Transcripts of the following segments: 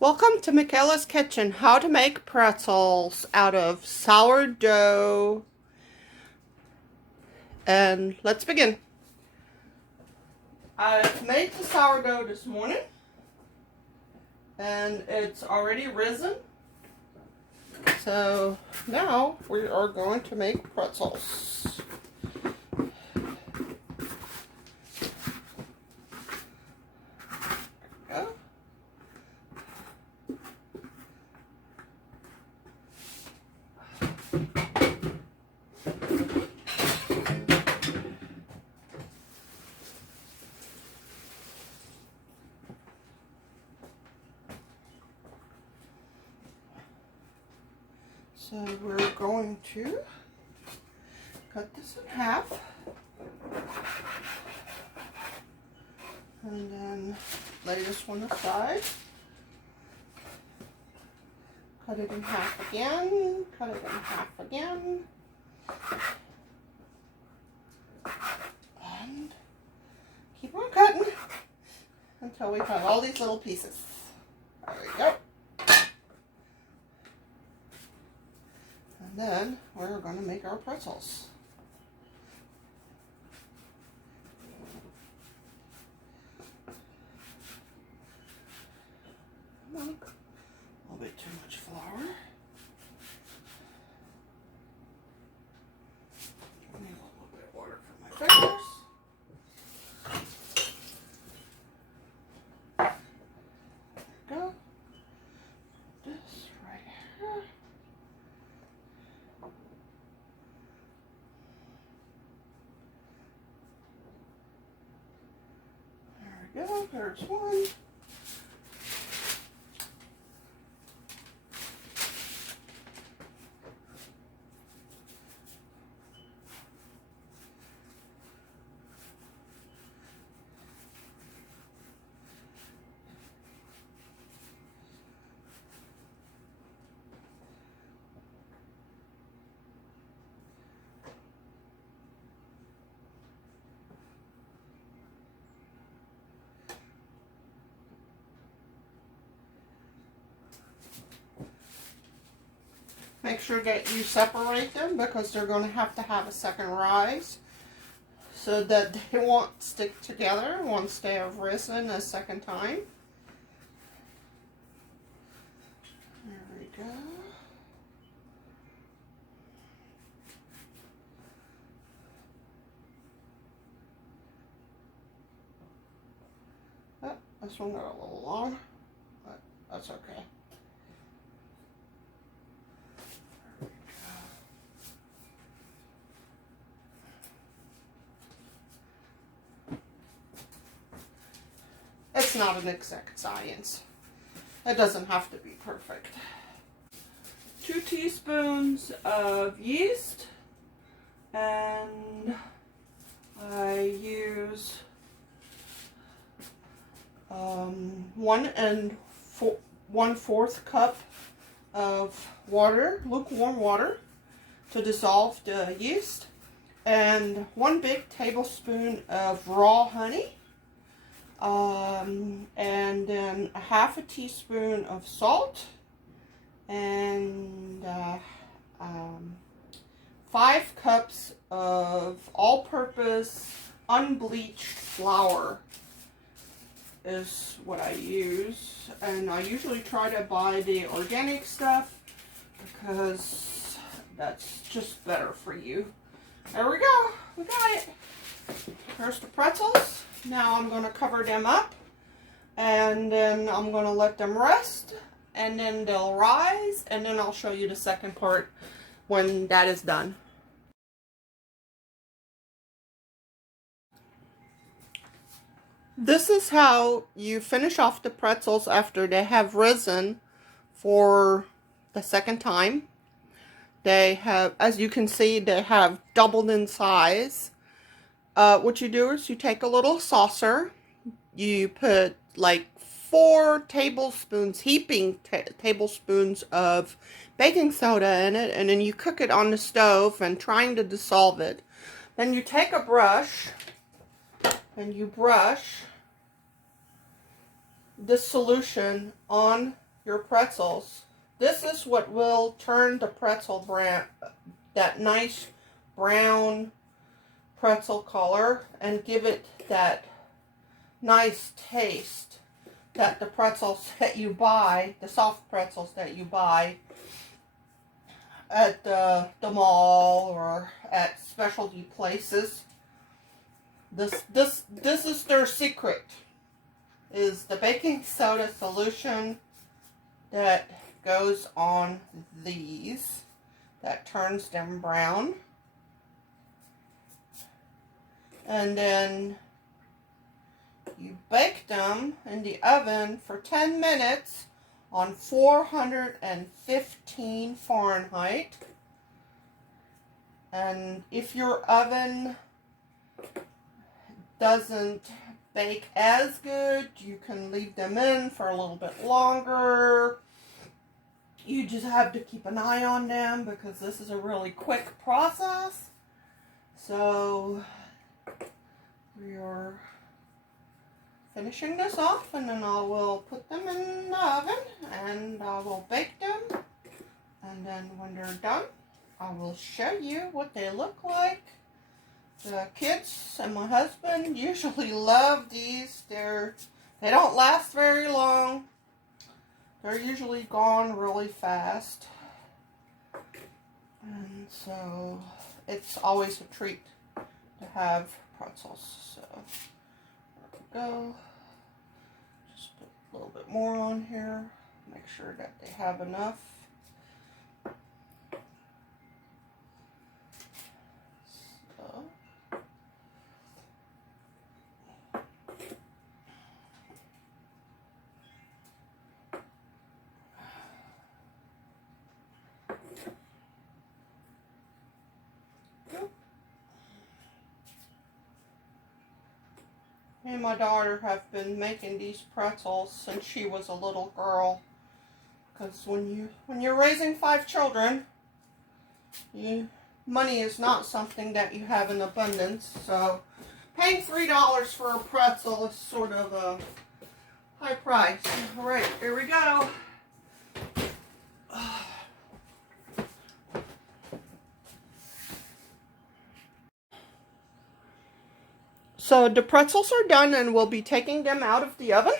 Welcome to Michaela's Kitchen. How to make pretzels out of sourdough. And let's begin. I've made the sourdough this morning. And it's already risen. So now we are going to make pretzels. There we go. So we're going to cut this in half and then lay this one aside. Cut it in half again, cut it in half again, and keep on cutting until we have all these little pieces. There we go. And then we're going to make our pretzels. Come on. A little bit too much flour. I need a little bit of water for my fingers. There we go. This right here. There we go. There's one. Make sure that you separate them because they're going to have a second rise so that they won't stick together once they have risen a second time. There we go. Oh, this one got a little long, but that's okay. It's not an exact science. It doesn't have to be perfect. 2 teaspoons of yeast, and I use 1 1/4 cup of water, lukewarm water, to dissolve the yeast, and 1 big tablespoon of raw honey. And then 1/2 teaspoon of salt, and 5 cups of all-purpose unbleached flour is what I use. And I usually try to buy the organic stuff because that's just better for you. There we go. We got it. Here's the pretzels. Now I'm going to cover them up, and then I'm going to let them rest, and then they'll rise, and then I'll show you the second part when that is done. This is how you finish off the pretzels after they have risen for the second time. They have, as you can see, they have doubled in size. What you do is you take a little saucer, you put like 4 tablespoons, heaping tablespoons of baking soda in it, and then you cook it on the stove and trying to dissolve it. Then you take a brush and you brush this solution on your pretzels. This is what will turn the pretzel brand, that nice brown pretzel color, and give it that nice taste that the pretzels that you buy, the soft pretzels that you buy at the mall or at specialty places. This is their secret, is the baking soda solution that goes on these, that turns them brown. And then you bake them in the oven for 10 minutes on 415 Fahrenheit. And if your oven doesn't bake as good, you can leave them in for a little bit longer. You just have to keep an eye on them because this is a really quick process. So we are finishing this off, and then I will put them in the oven and I will bake them, and then when they're done I will show you what they look like. The kids and my husband usually love these. They don't last very long. They're usually gone really fast, and so it's always a treat to have pretzels. So there we go. Just put a little bit more on here. Make sure that they have enough. So me and my daughter have been making these pretzels since she was a little girl. Because when you're raising 5 children, money is not something that you have in abundance. So paying $3 for a pretzel is sort of a high price. All right, here we go. So the pretzels are done, and we'll be taking them out of the oven.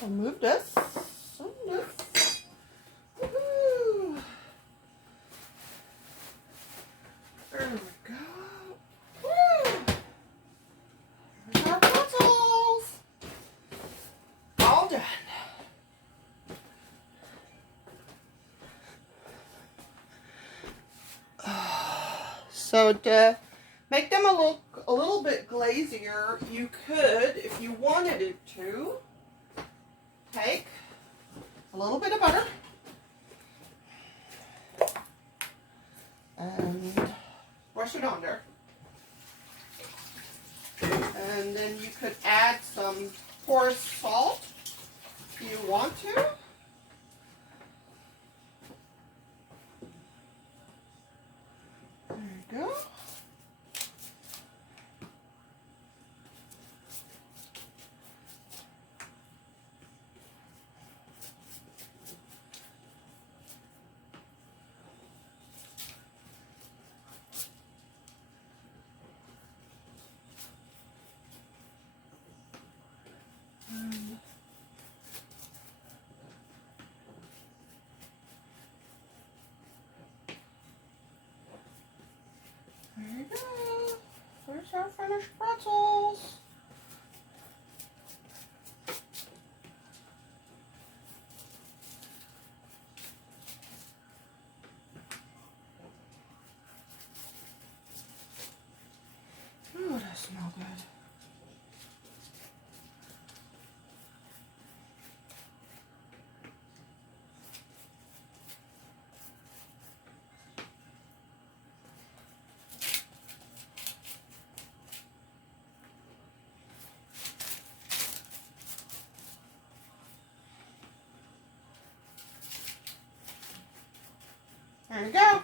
I'll move this. Woohoo. There we go. Woo. There's our pretzels. All done. So to make them a little bit glazier, you could, if you wanted it to, take a little bit of butter and brush it on there. And then you could add some coarse salt if you want to. There you go. There you go. There's our finished pretzels. Ooh, that smells good. There you go.